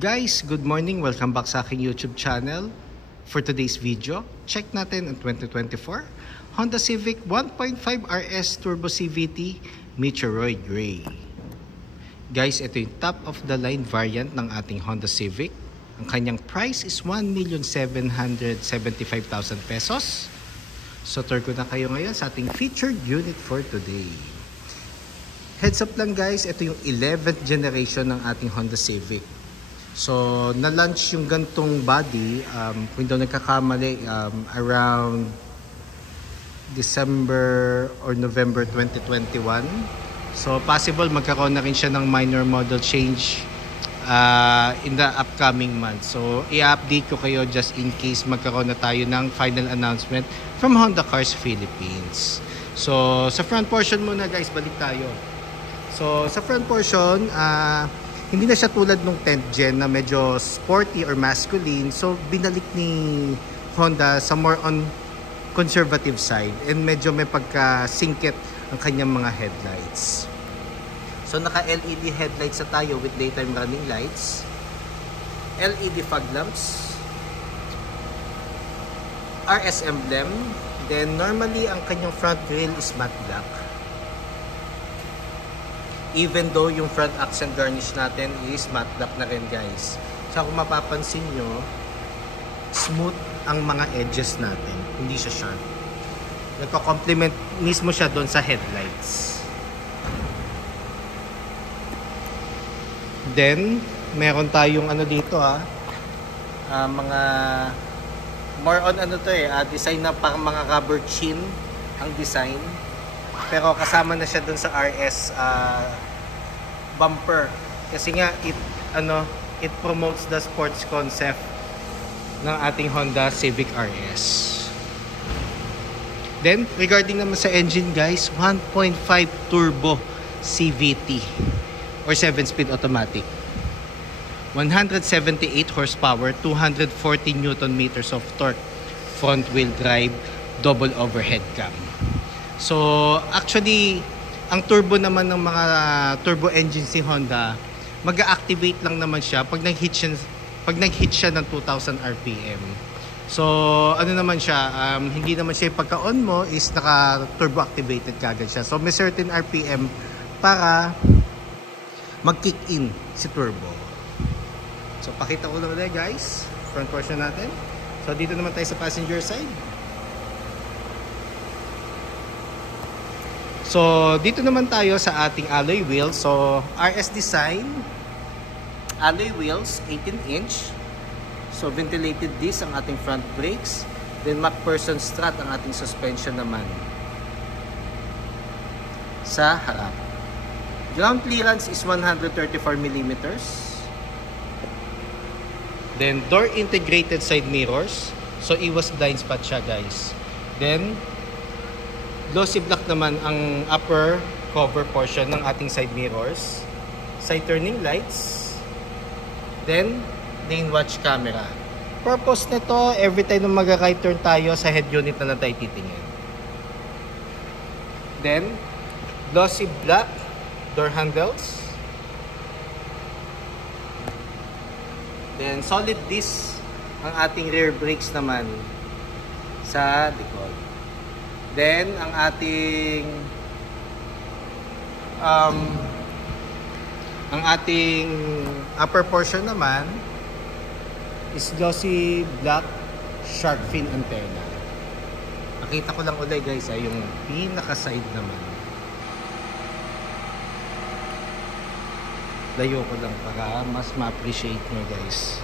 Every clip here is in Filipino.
Guys, good morning. Welcome back sa aking YouTube channel. For today's video, check natin ang 2024 Honda Civic 1.5 RS Turbo CVT Meteoroid Gray. Guys, ito yung top of the line variant ng ating Honda Civic. Ang kanyang price is 1,775,000 pesos. So, tour ko na kayo ngayon sa ating featured unit for today. Heads up lang guys, ito yung 11th generation ng ating Honda Civic. So, na-launch yung gantong body, kung hindi nagkakamali, around December or November 2021. So, possible magkakaroon na rin siya ng minor model change in the upcoming month. So, i-update ko kayo just in case magkaroon na tayo ng final announcement from Honda Cars Philippines. So, sa front portion muna guys, balik tayo. So, sa front portion, hindi na siya tulad nung 10th gen na medyo sporty or masculine. So, binalik ni Honda sa more on conservative side. And medyo may pagka-singkit ang kanyang mga headlights. So, naka-LED headlights na tayo with daytime running lights. LED fog lamps. RS emblem. Then, normally, ang kanyang front grille is matte black. Even though yung front accent garnish natin is matte black na rin guys. So kung mapapansin nyo, smooth ang mga edges natin. Hindi siya sharp. Nagko-complement mismo siya doon sa headlights. Then, meron tayong ano dito mga more on ano to design na parang mga rubber chin ang design. Pero kasama na siya dun sa RS bumper. Kasi nga it promotes the sports concept ng ating Honda Civic RS. Then regarding naman sa engine guys, 1.5 turbo CVT or 7-speed automatic. 178 horsepower, 240 Newton meters of torque, front wheel drive, double overhead cam. So, actually, ang turbo naman ng mga turbo engines ni Honda, mag-activate lang naman siya pag nag-hit siya ng 2,000 RPM. So, ano naman siya, hindi naman siya pagka-on mo is naka-turbo activated kagad siya. So, may certain RPM para mag-kick in si turbo. So, pakita ko lang ulit guys, front portion natin. So, dito naman tayo sa passenger side. So, dito naman tayo sa ating alloy wheels. So, RS design, alloy wheels, 18-inch. So, ventilated disc ang ating front brakes. Then, MacPherson strut ang ating suspension naman sa harap. Ground clearance is 134mm. Then, door integrated side mirrors. So, iwas blind spot siya guys. Then, glossy black naman ang upper cover portion ng ating side mirrors. Side turning lights. Then, lane watch camera. Purpose nito, every time na mag-right turn tayo, sa head unit na tayo titingin. Then, glossy black door handles. Then, solid disc ang ating rear brakes naman sa likod. Then, ang ating upper portion naman is glossy black shark fin antenna. Nakita ko lang ulit guys yung pinaka-side naman. Layo ko lang para mas ma-appreciate nyo guys.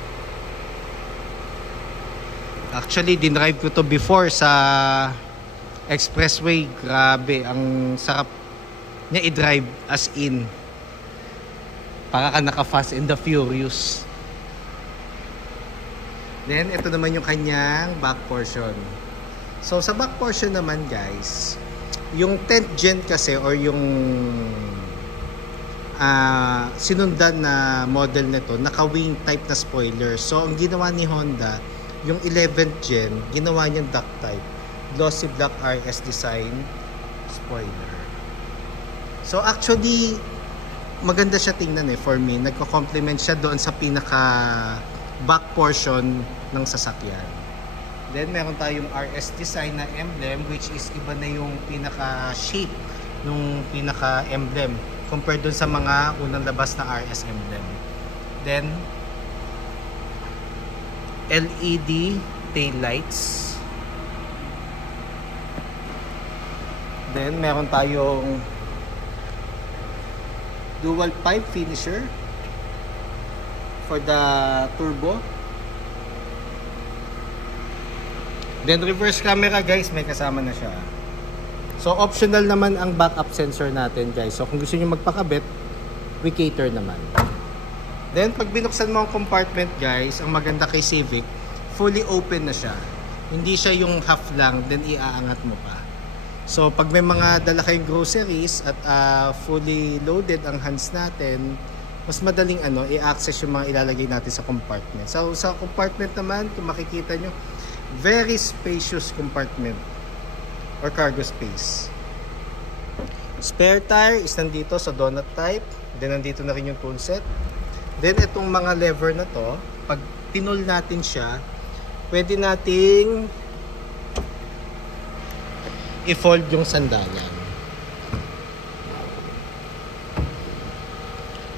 Actually, dinrive ko to before sa expressway. Grabe, ang sarap niya i-drive as in. Para ka naka-Fast and the Furious. Then, ito naman yung kanyang back portion. So, sa back portion naman guys, yung 10th gen kasi or yung sinundan na model nito, naka-wing type na spoiler. So, ang ginawa ni Honda, yung 11th gen, ginawa niyang duck type. Glossy black RS design spoiler. So actually maganda siya tingnan for me. Nagko-complement siya doon sa pinaka back portion ng sasakyan. Then meron tayong RS design na emblem, which is iba na yung pinaka shape nung pinaka emblem compared doon sa mga unang labas na RS emblem. Then LED tail lights. Then meron tayong dual pipe finisher for the turbo. Then reverse camera guys, may kasama na siya. So optional naman ang backup sensor natin guys. So kung gusto niyo magpakabit, we cater naman. Then pag binuksan mo ang compartment guys, ang maganda kay Civic, fully open na siya. Hindi siya yung half lang, then iaangat mo pa. So pag may mga dala kayong groceries at fully loaded ang hands natin, mas madaling i-access yung mga ilalagay natin sa compartment. So sa compartment naman, kung makikita nyo, very spacious compartment or cargo space. Spare tire is nandito sa donut type. Then nandito na rin yung tool set. Then itong mga lever na to, pag pinul natin siya, pwede nating i-fold yung sandalan.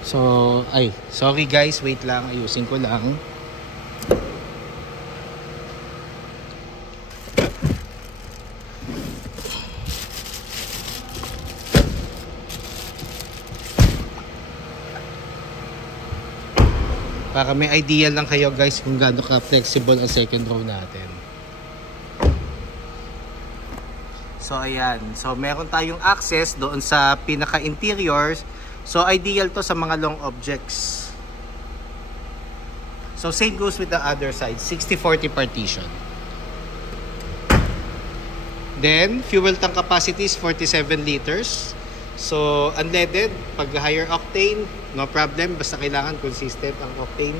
So, sorry guys, wait lang, ayusin ko lang. Para may idea lang kayo guys kung gaano ka flexible ang second row natin. So ayan, so meron tayong access doon sa pinaka interiors. So ideal to sa mga long objects. So same goes with the other side, 60-40 partition. Then fuel tank capacity is 47 liters. So unleaded, pag higher octane, no problem, basta kailangan consistent ang octane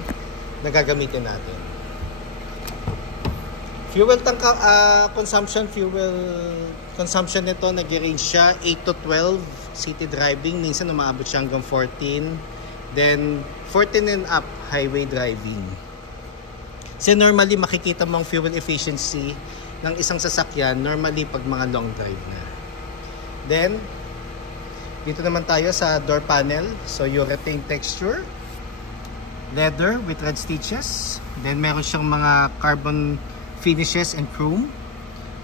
na gagamitin natin. Fuel tank consumption nito nag-range siya 8 to 12 city driving, minsan umaabot siya hanggang 14. Then 14 and up highway driving. Kasi normally makikita mo ang fuel efficiency ng isang sasakyan normally pag mga long drive na. Then dito naman tayo sa door panel. So urethane texture, leather with red stitches. Then meron siyang mga carbon finishes and chrome.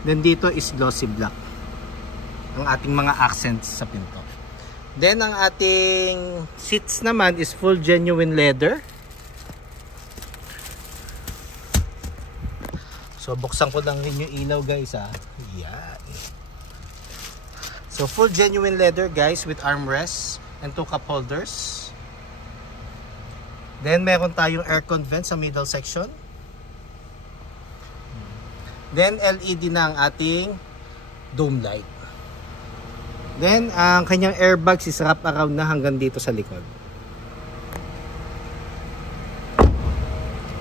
Then dito is glossy black ang ating mga accents sa pinto. Then ang ating seats naman is full genuine leather. So buksan ko lang rin yung ilaw guys Yan. So full genuine leather guys with armrests and 2 cup holders. Then meron tayong aircon vent sa middle section. Then LED na ang ating dome light. Then ang kanyang airbags is wrap around na hanggang dito sa likod.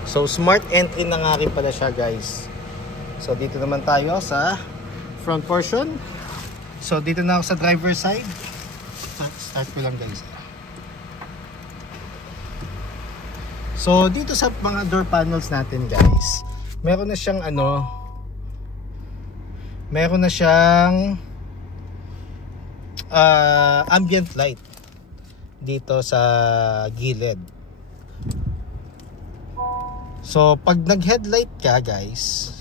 So smart entry na nga rin pala siya guys. So dito naman tayo sa front portion. So dito na ako sa driver's side. Start ko lang guys. So dito sa mga door panels natin guys, meron na siyang ambient light dito sa gilid. So pag nag-headlight ka guys,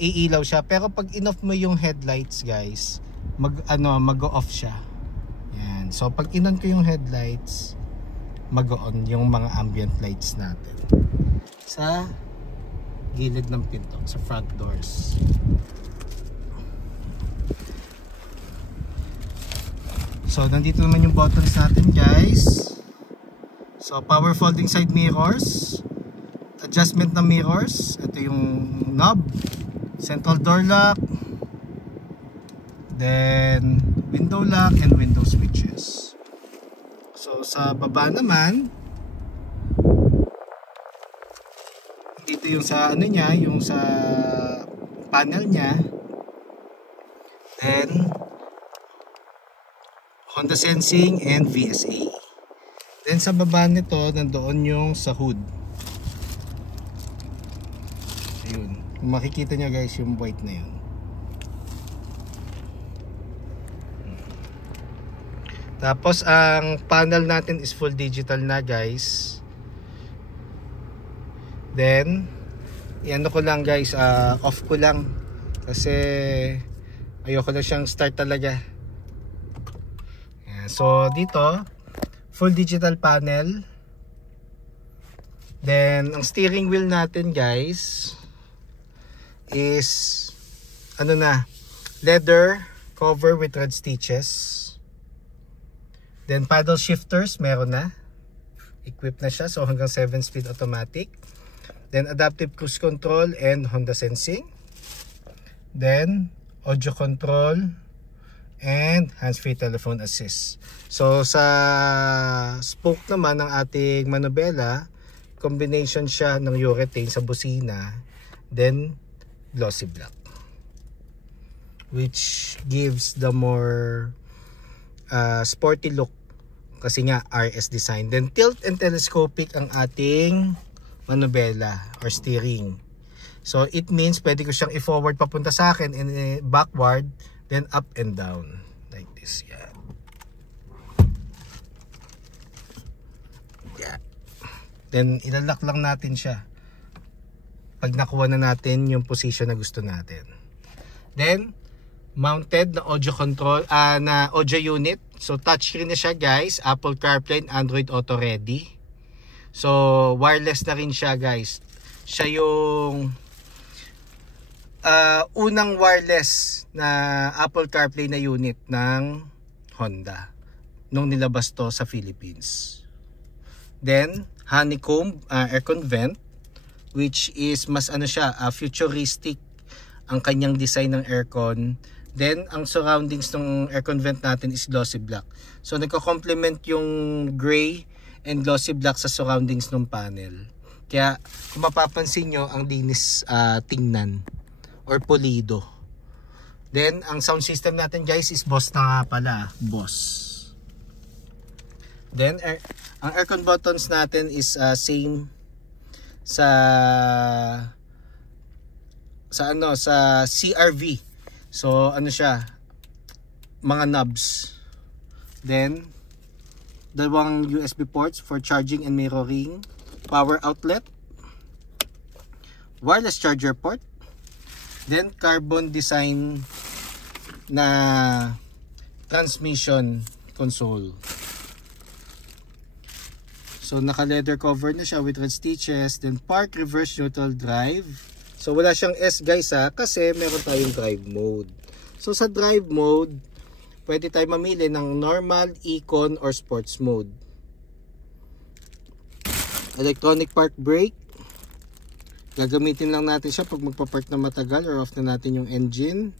iilaw siya, pero pag in-off mo yung headlights guys, mag-off siya. Yan. So pag in-on ko yung headlights, mag-on yung mga ambient lights natin sa gilid ng pinto, sa front doors. So nandito naman yung buttons natin guys. So power folding side mirrors, adjustment ng mirrors, ito yung knob, central door lock, then window lock and window switches. So sa baba naman, dito yung sa yung sa panel niya. Then Honda Sensing and VSA. Then sa baba nito, nandoon yung sa hood. Ayun. Kung makikita nyo guys, yung white na yun. Tapos ang panel natin is full digital na guys. Then iano ko lang guys, off ko lang kasi ayoko na siyang start talaga. Ayan. So dito full digital panel. Then ang steering wheel natin guys is ano na, leather cover with red stitches. Then paddle shifters meron na, equipped na siya, so hanggang 7-speed automatic. Then adaptive cruise control and Honda Sensing. Then audio control and hands-free telephone assist. So sa spoke naman ng ating manubela, combination siya ng urethane sa busina, then glossy black, which gives the more sporty look kasi nga RS design. Then tilt and telescopic ang ating manubela or steering. So it means pwede ko siyang i-forward papunta sa akin and backward, then up and down like this. Yeah. Yeah. Then ilalak lang natin siya pag nakuha na natin yung position na gusto natin. Then mounted na audio control, na audio unit. So touchscreen na siya guys, Apple CarPlay and Android Auto ready. So wireless na rin siya guys. Siya yung unang wireless na Apple CarPlay na unit ng Honda nung nilabas to sa Philippines. Then honeycomb aircon vent, which is mas ano siya, futuristic ang kanyang design ng aircon. Then ang surroundings ng aircon vent natin is glossy black. So nagko-complement yung gray and glossy black sa surroundings ng panel. Kaya kung mapapansin nyo, ang linis tingnan or pulido. Then ang sound system natin guys is Boss na nga pala, Boss. Then ang aircon buttons natin is same sa CRV. So ano siya, mga knobs. Then dalawang USB ports for charging and mirroring, power outlet, wireless charger port, then carbon design na transmission console. So naka leather cover na siya with red stitches. Then park, reverse, neutral, drive. So wala siyang S guys kasi meron tayong drive mode. So sa drive mode, pwede tayo mamili ng normal, econ, or sports mode. Electronic park brake. Gagamitin lang natin siya pag magpapark na matagal or off na natin yung engine.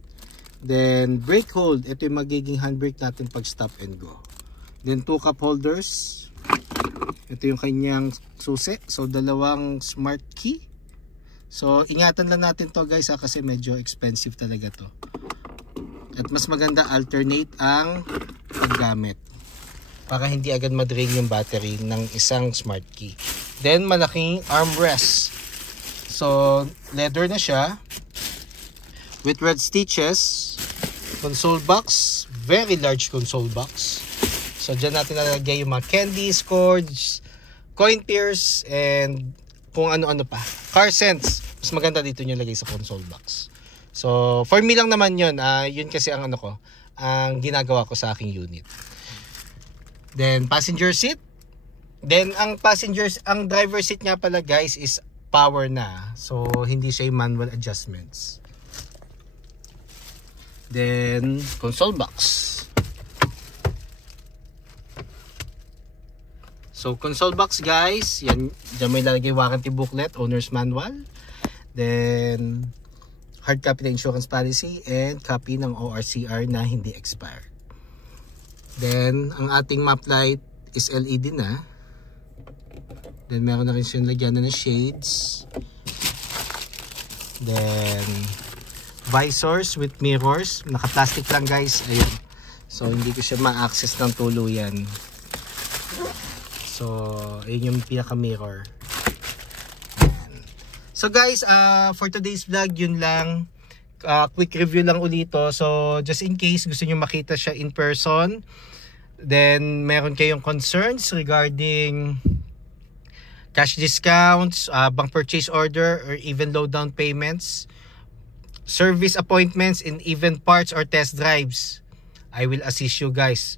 Then brake hold. Ito yung magiging handbrake natin pag stop and go. Then 2 cup holders. Ito yung kanyang susi. So dalawang smart key. So ingatan lang natin to guys kasi medyo expensive talaga to. At mas maganda alternate ang paggamit para hindi agad madrain yung battery ng isang smart key. Then malaking armrest. So leather na siya with red stitches. Console box, very large console box. So dyan natin nalagay yung mga candies, cords, coin pairs, and kung ano-ano pa. Car sense, mas maganda dito nyo lagay sa console box. So for me lang naman yun. Yun kasi ang ano ko, ang ginagawa ko sa aking unit. Then passenger seat. Then ang driver seat nga pala guys is power na. So hindi siya yung manual adjustments. Then console box. So console box guys, yan, dyan may lalagay warranty booklet, owner's manual. Then hard copy ng insurance policy and copy ng ORCR na hindi expired. Then ang ating map light is LED na. Then meron na rin siyang lagyan na ng shades. Then visors with mirrors, naka-plastic lang guys. Ayun. So hindi ko siya ma-access ng tuluyan. So ayun yung pinaka mirror. So guys, for today's vlog yun lang. Quick review lang ulito. So just in case gusto niyo makita siya in person, then meron kayong concerns regarding cash discounts, bank purchase order, or even low down payments, service appointments, and even parts or test drives, I will assist you guys.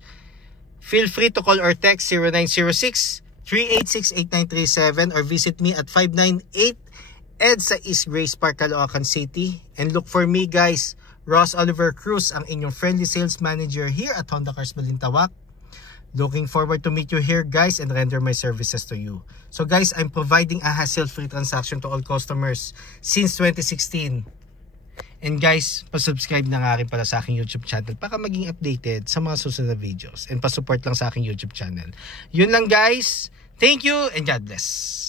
Feel free to call or text 0906-386-8937 or visit me at 598 EDSA East Grace Park, Caloocan City. And look for me guys, Ross Oliver Cruz, ang inyong friendly sales manager here at Honda Cars Balintawak. Looking forward to meet you here guys and render my services to you. So guys, I'm providing a hassle-free transaction to all customers since 2016. And guys, pa-subscribe na nga rin pala sa aking YouTube channel para maging updated sa mga susunod na videos. And pa-support lang sa aking YouTube channel. Yun lang guys. Thank you and God bless.